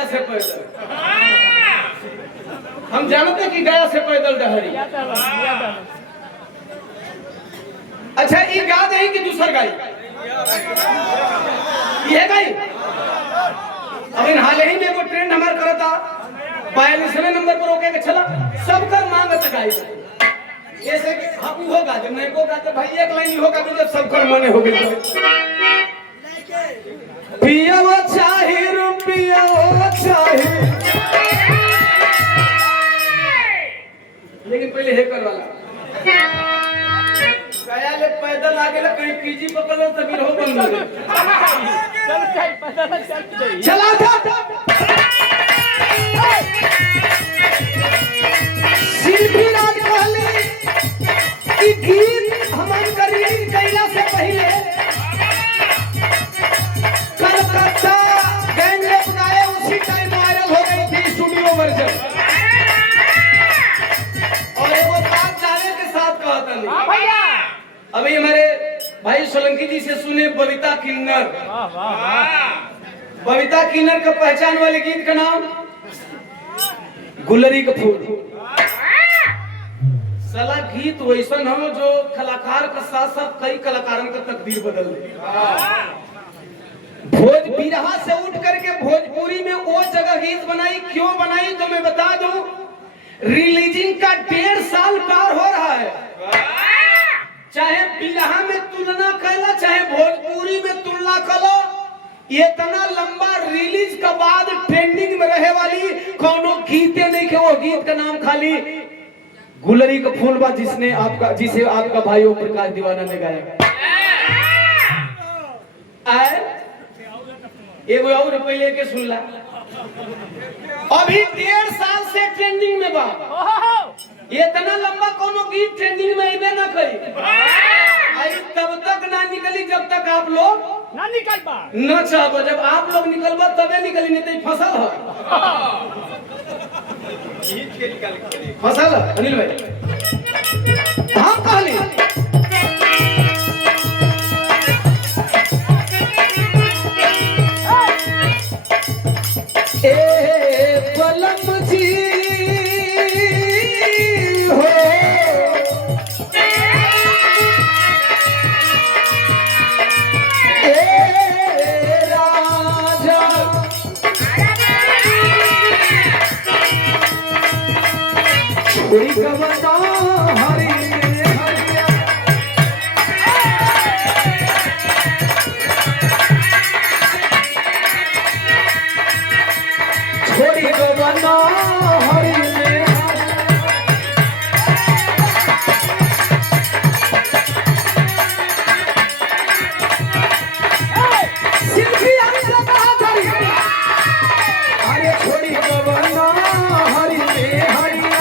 गया से पैदल। हम जानते कि गया से पैदल डहरी। अच्छा ये गा दे कि दूसर गाई ये गाई। अब इन हाल ही में एगो ट्रेंड हमार करता 42वें नंबर पर होके के चला सबकर मांगत गाई ऐसे हम होगा जब नहीं होगा तो भाई एक लाइन होगा तो जब सबकर मने हो गई पिया वो चाहे रुपया वो चाहे। लेकिन पहले हेकर वाला गया ले पैदल आगे ले कहीं पीजी पकड़ो तभी हो बंद हो चल चल पैदल चल चला था शिल्पी राज कहले कि गीत हमार करीब कैला से पहले कलकत्ता गैंग ने बनाए उसी टाइम वायरल हो गई थी स्टूडियो वर्जन। और वो बात जाने के साथ कहता नहीं हां भैया। अभी हमारे भाई सोलंकी जी से सुने बबीता किन्नर। वाह वाह वाह। बबीता किन्नर का पहचान वाले गीत का नाम गुलरी का फूल। साला गीत वैसन हो जो कलाकार का साथ साथ कई कलाकारों का तकदीर बदल दे। भोज बिरहा से उठ करके भोजपुरी में वो जगह गीत बनाई क्यों बनाई तो मैं बता दूं रिलीजिंग का 1.5 साल पार हो रहा है। चाहे बिरहा में तुलना करो चाहे भोजपुरी में तुलना करो ये इतना लंबा रिलीज के बाद ट्रेंडिंग में रहे वाली कोनो गीते नहीं के वो गीत का नाम खाली गुलरी का फूल बा जिसे आपका भाई ओम प्रकाश दीवाना ने गाया। एगो और पहले के सुन ला अभी 1.5 साल से ट्रेंडिंग में बा। ये इतना लंबा कोनो गीत ट्रेंडिंग में इबे ना करी आई तब तक ना निकली जब तक आप लोग ना निकल पा न चाहबो। जब आप लोग निकलबा तबे निकली नहीं तो फसल है गीत के निकाल फसल अनिल भाई हम कहली ए पलम जी हो ए राजा छोड़ी कवता हरी हरिया छोड़ी कवता हरी शिल्पी आने से कहा करी अरे छोड़ी कवता हरी हरिया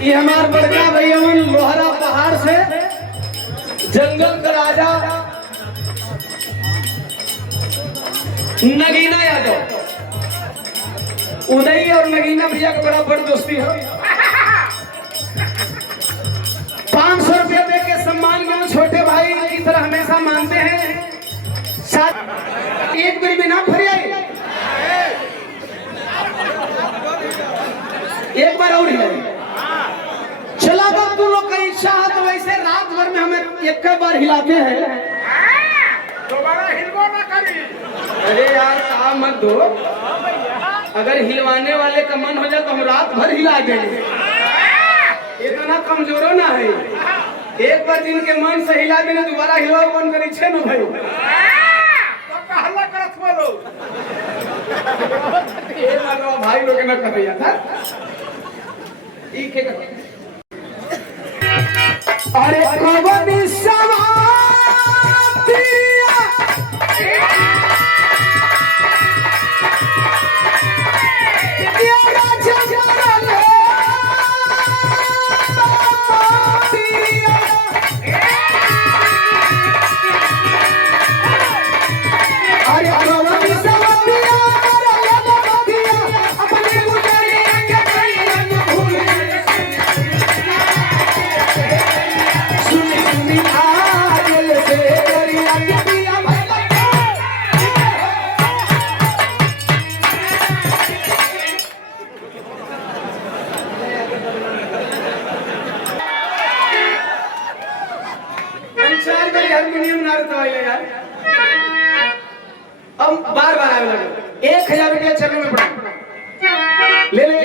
ये हमार बड़का भैया लोहरा पहाड़ से जंगल का राजा नगीना यादव उदय और नगीना भैया का बड़ा बड़ दोस्ती है। 500 रुपया दे के सम्मान में छोटे भाई की तरह हमेशा मानते हैं। साथ एक बार भी ना फरिया एक बार और चला तो तू लोग का इच्छा है तो वैसे रात भर में हमें एक बार हिलाते हैं दोबारा हिलवा ना करी। अरे यार काम मत दो अगर हिलवाने वाले का मन हो जाए तो हम रात भर हिला देंगे। इतना कमजोरो ना है एक बार जिनके मन से हिला देने दोबारा हिलाओ कौन करी छे ना भाई तो कहला करत बोलो ये मानो भाई लोग ना कर दिया था ठीक है। अरे कवनी सवातिया ये राजा जरले यार। अब बार बार आने लगे 1000 रुपया चरण में पड़ा ले ले।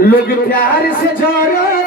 लोग प्यार से जा रहा